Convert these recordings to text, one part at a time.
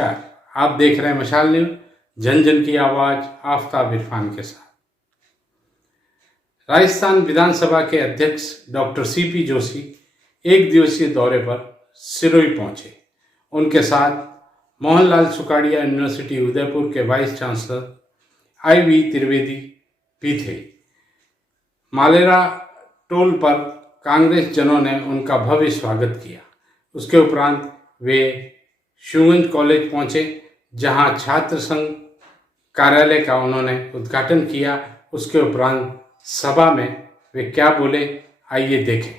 नमस्कार, आप देख रहे हैं मशाल न्यूज, जन जन की आवाज, आफताब इरफान के साथ। राजस्थान विधानसभा के अध्यक्ष डॉक्टर सीपी जोशी एक दिवसीय दौरे पर सिरोही पहुंचे। उनके साथ मोहनलाल सुखाड़िया यूनिवर्सिटी उदयपुर के वाइस चांसलर IV त्रिवेदी भी थे। मालेरा टोल पर कांग्रेस जनों ने उनका भव्य स्वागत किया। उसके उपरांत वे शिवगंज कॉलेज पहुंचे, जहां छात्र संघ कार्यालय का उन्होंने उद्घाटन किया। उसके उपरांत सभा में वे क्या बोले, आइए देखें।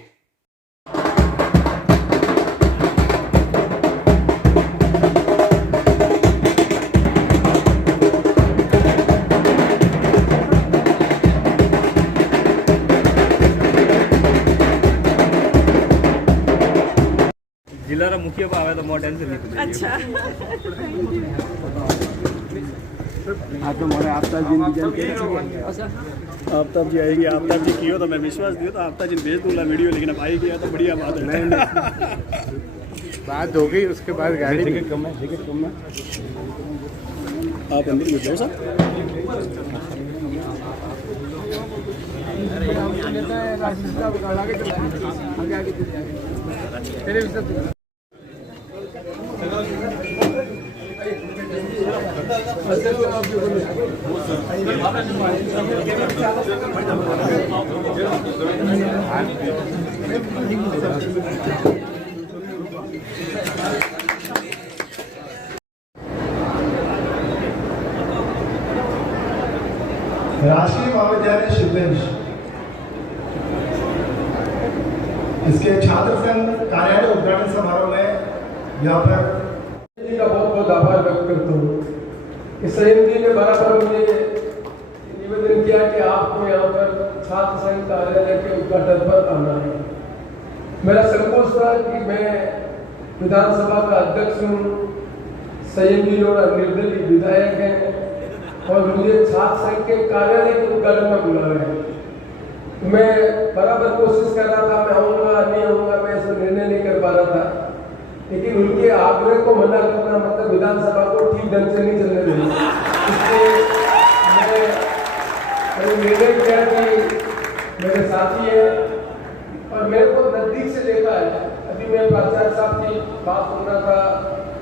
जिला मुखिया पर आया तो मोर टेंशन नहीं। अच्छा आप तो मोरे आफ्ताब जी आएगी। आफ्ताब जी कियो तो मैं विश्वास दियो तो आफ्ताब जी भेज दूंगा वीडियो, लेकिन अब आएगी तो बढ़िया बात है। नहीं बात हो गई, उसके बाद गाड़ी टिकट कम है। आप अंदर में जाओ सर। राष्ट्रीय महाविद्यालय शिवगंज, इसके छात्र संघ कार्यालय उद्घाटन समारोह में यहाँ पर का बहुत बहुत आभार व्यक्त करता हूँ कि संयम जी ने बराबर मुझे निवेदन किया कि आपको यहाँ पर छात्र संघ कार्यालय के उद्घाटन पर आना है। मेरा संकोच था कि मैं विधानसभा का अध्यक्ष हूँ, संयम जी और निर्दलीय विधायक हैं और मुझे छात्र संघ के कार्यालय के उद्घाटन में बुला रहे हैं। मैं बराबर कोशिश कर रहा था, मैं आऊँगा नहीं आऊँगा, मैं इसमें निर्णय नहीं कर पा रहा था, लेकिन उनके आग्रह को मना करना मतलब विधानसभा को ठीक ढंग से नहीं चलने देना। इसलिए मैंने निर्णय किया कि मेरे साथी है और मेरे को नजदीक से देखा है। अभी मैं प्राचार्य साहब की बात सुन रहा था,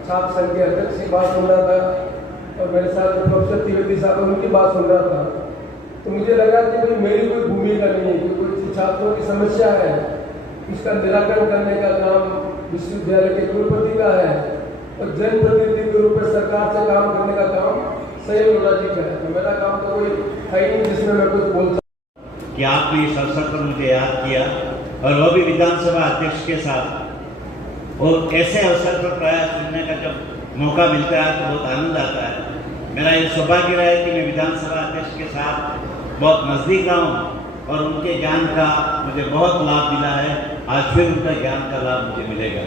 छात्र संघ के अध्यक्ष की बात सुन रहा था और मेरे साथ प्रोफेसर त्रिवेदी साहब उनकी बात सुन रहा था, तो मुझे लगा कि भाई मेरी कोई भूमिका नहीं है कि कोई छात्रों की समस्या है, इसका निराकरण करने का काम विश्वविद्यालय के कुलपति का है और जनप्रतिनिधि के रूप में सरकार से काम करने का काम संयम लोढ़ा जी का है। तो मेरा काम तो कोई है नहीं जिसमें मैं कुछ बोल सकता कि आपने इस अवसर पर मुझे याद किया और वह भी विधानसभा अध्यक्ष के साथ। और ऐसे अवसर पर प्रयास सुनने का जब मौका मिलता है तो बहुत आनंद आता है। मेरा ये सौभाग्य रहा है कि मैं विधानसभा अध्यक्ष के साथ बहुत नज़दीक रहा हूँ और उनके ज्ञान का मुझे बहुत लाभ मिला है। आज फिर उनका ज्ञान का लाभ मुझे मिलेगा।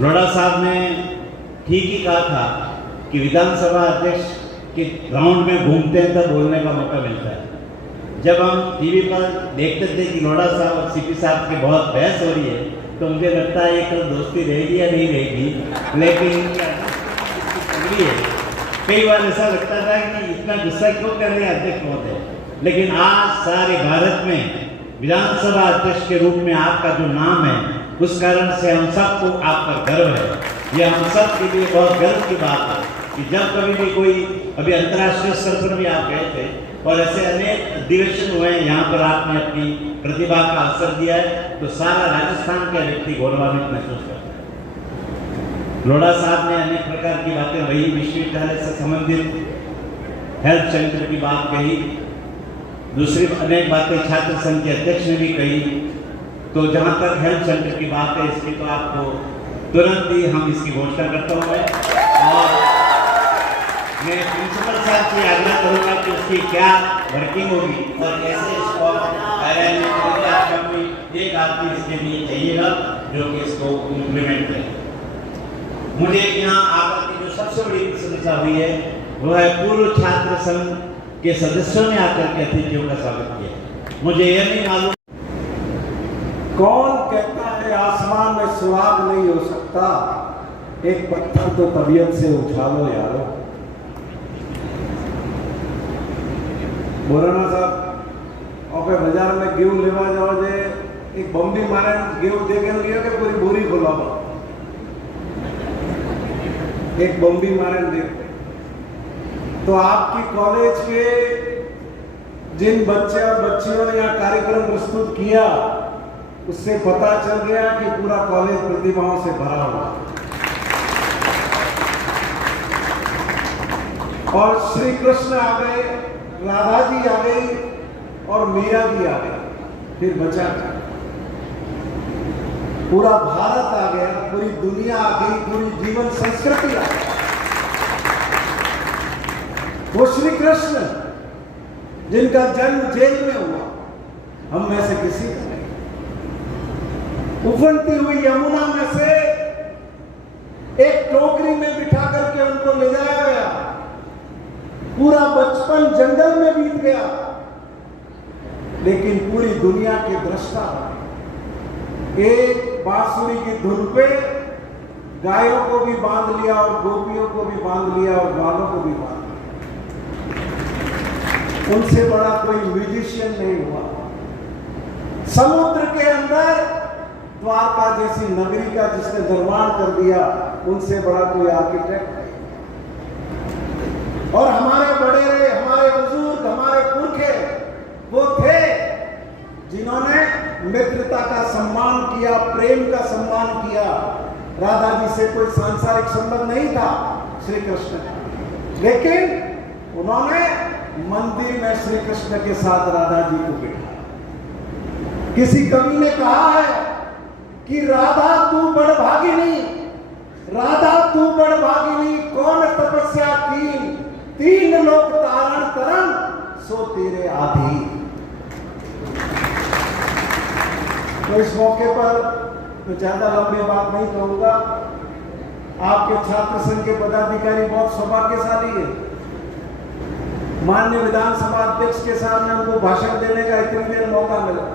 लोढ़ा साहब ने ठीक ही कहा था कि विधानसभा अध्यक्ष के ग्राउंड में घूमते हैं तब बोलने का मौका मिलता है। जब हम टीवी पर देखते थे कि लोढ़ा साहब और सीपी साहब की बहुत बहस हो रही है तो मुझे लगता है एक दोस्ती रहेगी या नहीं रहेगी, लेकिन कई बार ऐसा लगता था कि इतना गुस्सा क्यों कर रहे हैं अध्यक्ष महोदय। लेकिन आज सारे भारत में विधानसभा अध्यक्ष के रूप में आपका जो नाम है, उस कारण से हम सबको आप पर गर्व है। यह हम सब के लिए बहुत गर्व की बात है कि जब कभी भी कोई, अभी अंतर्राष्ट्रीय स्तर पर भी आप गए थे और ऐसे अनेक अधिवेशन हुए हैं, यहाँ पर आपने अपनी प्रतिभा का अवसर दिया है, तो सारा राजस्थान का व्यक्ति गौरवान्वित महसूस करता है। लोढ़ा साहब ने अनेक प्रकार की बातें, वही विश्वविद्यालय से संबंधित हेल्थ सेंटर की बात कही, दूसरी अनेक बातें छात्र संघ के अध्यक्ष ने भी कही। तो जहाँ तक हेल्थ सेंटर की बात है, इसकी तो आपको तुरंत ही हम इसकी घोषणा करता हूँ और मैं प्रिंसिपल साहब से आग्रह करूँगा कि उसकी क्या वर्किंग होगी और कैसे इसको एक आदमी इसके लिए चाहिएगा जो कि इसको इम्प्लीमेंट करे। मुझे यहाँ आकर की जो सबसे बड़ी प्रसन्नता हुई है वो है पूर्व छात्र संघ के सदस्यों ने आकर के अतिथियों का स्वागत किया। मुझे यह नहीं मालूम कौन कहता है आसमान में सुराग नहीं हो सकता, एक पत्थर तो तबीयत से उछालो यारो। बोराना साहब और बाजार में गेहूं लेवा जाओ जे एक बम्बी मारे गेहूं देखे लियो के पूरी बोरी खोलावा, एक बम्बी मारे दे। तो आपकी कॉलेज के जिन बच्चे और बच्चियों ने यहाँ कार्यक्रम प्रस्तुत किया उससे पता चल गया कि पूरा कॉलेज प्रतिभाओं से भरा हुआ। और श्री कृष्ण आ गए, राधा जी आ गई और मीरा जी आ गई, फिर बचा क्या? पूरा भारत आ गया, पूरी दुनिया आ गई, पूरी जीवन संस्कृति आ गई। वो श्री कृष्ण जिनका जन्म जेल में हुआ, हम में से किसी का नहीं। उफनती हुई यमुना में से एक टोकरी में बिठा करके उनको ले जाया गया, पूरा बचपन जंगल में बीत गया, लेकिन पूरी दुनिया के दृष्टा एक बांसुरी की धुन पे गायों को भी बांध लिया और गोपियों को भी बांध लिया और ग्वालों को भी बांध लिया। उनसे बड़ा कोई म्यूजिशियन नहीं हुआ। समुद्र के अंदर द्वारका जैसी नगरी का जिसने निर्माण कर दिया, उनसे बड़ा कोई आर्किटेक्ट नहीं। और हमारे बड़े, हमारे बुजुर्ग, हमारे पुरखे वो थे जिन्होंने मित्रता का सम्मान किया, प्रेम का सम्मान किया। राधा जी से कोई सांसारिक संबंध नहीं था श्री कृष्ण का, लेकिन उन्होंने मंदिर में श्री कृष्ण के साथ राधा जी को बिठाया। किसी कवि ने कहा है कि राधा तू बड़भागिनी, राधा तू बड़भागिनी, कौन तपस्या की, तीन लोक तारण तरन सो तेरे आधी। तो इस मौके पर मैं ज्यादा लंबी बात नहीं कहूंगा। आपके छात्र संघ के पदाधिकारी बहुत सौभाग्यशाली है। माननीय विधानसभा अध्यक्ष के सामने उनको भाषण देने का इतनी देर मौका मिला।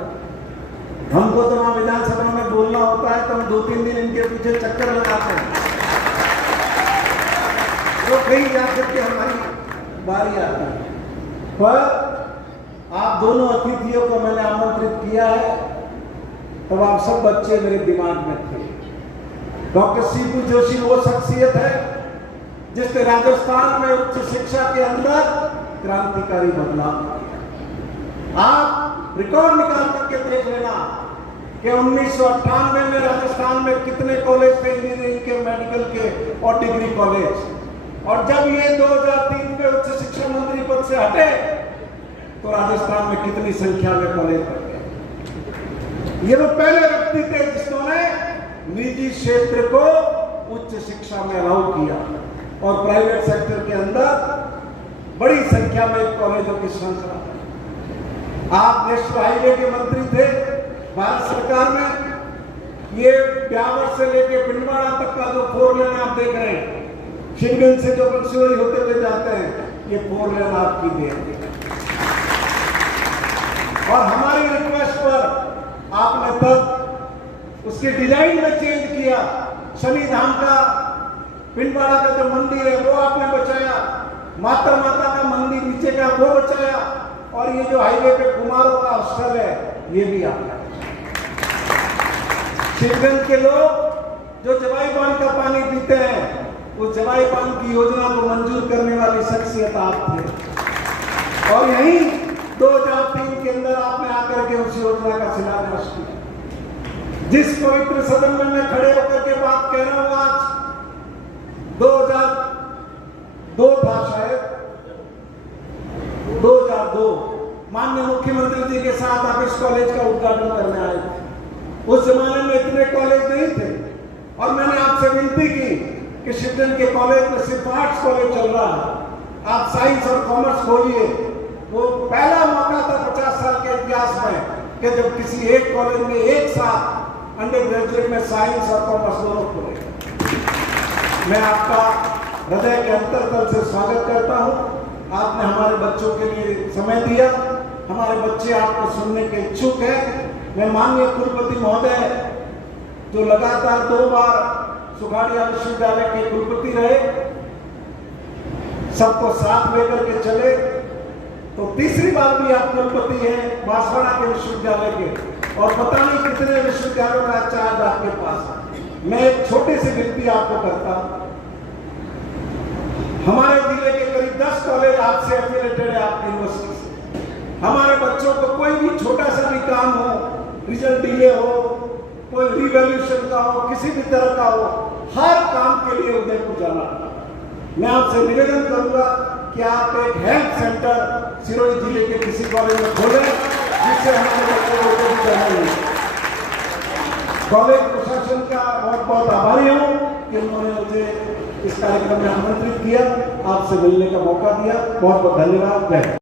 हमको तो वहां विधानसभा में बोलना होता है तो हम 2-3 दिन इनके पीछे चक्कर लगाते हैं, तो कहीं जाकर के हमारी बारी आती है। पर आप दोनों अतिथियों को मैंने आमंत्रित किया है, तब आप सब बच्चे मेरे दिमाग में थे। डॉक्टर सीपी जोशी वो शख्सियत है जिसने राजस्थान में उच्च शिक्षा के अंदर क्रांतिकारी बदलाव किया। आप रिकॉर्ड निकाल करके देख लेना कि 1998 में राजस्थान में कितने कॉलेज थे, इंजीनियरिंग के, मेडिकल के और डिग्री कॉलेज। और जब ये 2003 में उच्च शिक्षा मंत्री पद से हटे तो राजस्थान में कितनी संख्या में कॉलेज बन गए। ये वो पहले व्यक्ति थे जिन्होंने निजी क्षेत्र को उच्च शिक्षा में अलाउ किया और प्राइवेट सेक्टर के अंदर बड़ी संख्या में कॉलेजों की श्रृंखला। आप नेशनल हाईवे के मंत्री थे भारत सरकार में। ये ब्यावर से लेके पिंडवाड़ा तक का जो 4 लेन आप देख रहे हैं, शिवगंज से जो पंचवटी होते हुए जाते हैं, ये 4 लेन आपकी देन है। और हमारी रिक्वेस्ट पर आपने तब उसके डिजाइन में चेंज किया। शनि धाम का पिंडवाड़ा का जो मंदिर है वो आपने बचाया, माता का मंदिर नीचे का वो बचाया, और ये जो हाईवे पे कुमारों का हॉस्टल है ये भी आपने। शिवगंज के लोग जो जवाई बांध का पानी पीते हैं, उस जवाई बांध की योजना को मंजूर करने वाली शख्सियत आप थे। और यही 2003 के अंदर आपने आकर के उस योजना का शिलान्यास किया। जिस पवित्र सदन में मैं खड़े होकर के बात कह रहा हूं, आज 2002 था शायद, 2002 माननीय मुख्यमंत्री जी के साथ आप इस कॉलेज का उद्घाटन करने आए थे। उस जमाने में इतने कॉलेज नहीं थे और मैंने आपसे विनती की कि शिवगंज के कॉलेज में सिर्फ आर्ट्स कॉलेज चल रहा है, आप साइंस और कॉमर्स खोलिए। वो पहला मौका था 50 साल के इतिहास में कि जब किसी एक कॉलेज में एक साथ अंडर ग्रेजुएट में साइंस और कॉमर्स दोनों खोले। मैं आपका हृदय के अंतरतल से स्वागत करता हूँ। आपने हमारे बच्चों के लिए समय दिया, हमारे बच्चे आपको सुनने के इच्छुक हैं। मैं माननीय कुलपति महोदय जो लगातार 2 बार सुखाड़िया विश्वविद्यालय के कुलपति रहे, सबको साथ लेकर के चले, तो तीसरी बार भी आप कुलपति हैं बांसवाड़ा के विश्वविद्यालय के, और पता नहीं कितने विश्वविद्यालयों का चार्ज आपके पास है। मैं एक छोटी सी विनती आपको करता हूं, हमारे जिले के करीब 10 कॉलेज आपसे एफिलेटेड है आपकी यूनिवर्सिटी से। हमारे बच्चों को कोई भी छोटा सा भी काम हो, रिजल्ट डिले हो, कोई रिवैल्यूएशन का हो, किसी भी तरह का हो, हर काम के लिए उदयपुर जाना। मैं आपसे निवेदन करूंगा कि आप एक हेल्थ सेंटर सिरोही जिले के किसी कॉलेज में खोलें, जिससे हमारे बच्चों को कोई जाना नहीं। कॉलेज प्रशासन का बहुत बहुत आभारी हूँ कि उन्होंने मुझे इस कार्यक्रम में आमंत्रित किया, आपसे मिलने का मौका दिया। बहुत बहुत धन्यवाद।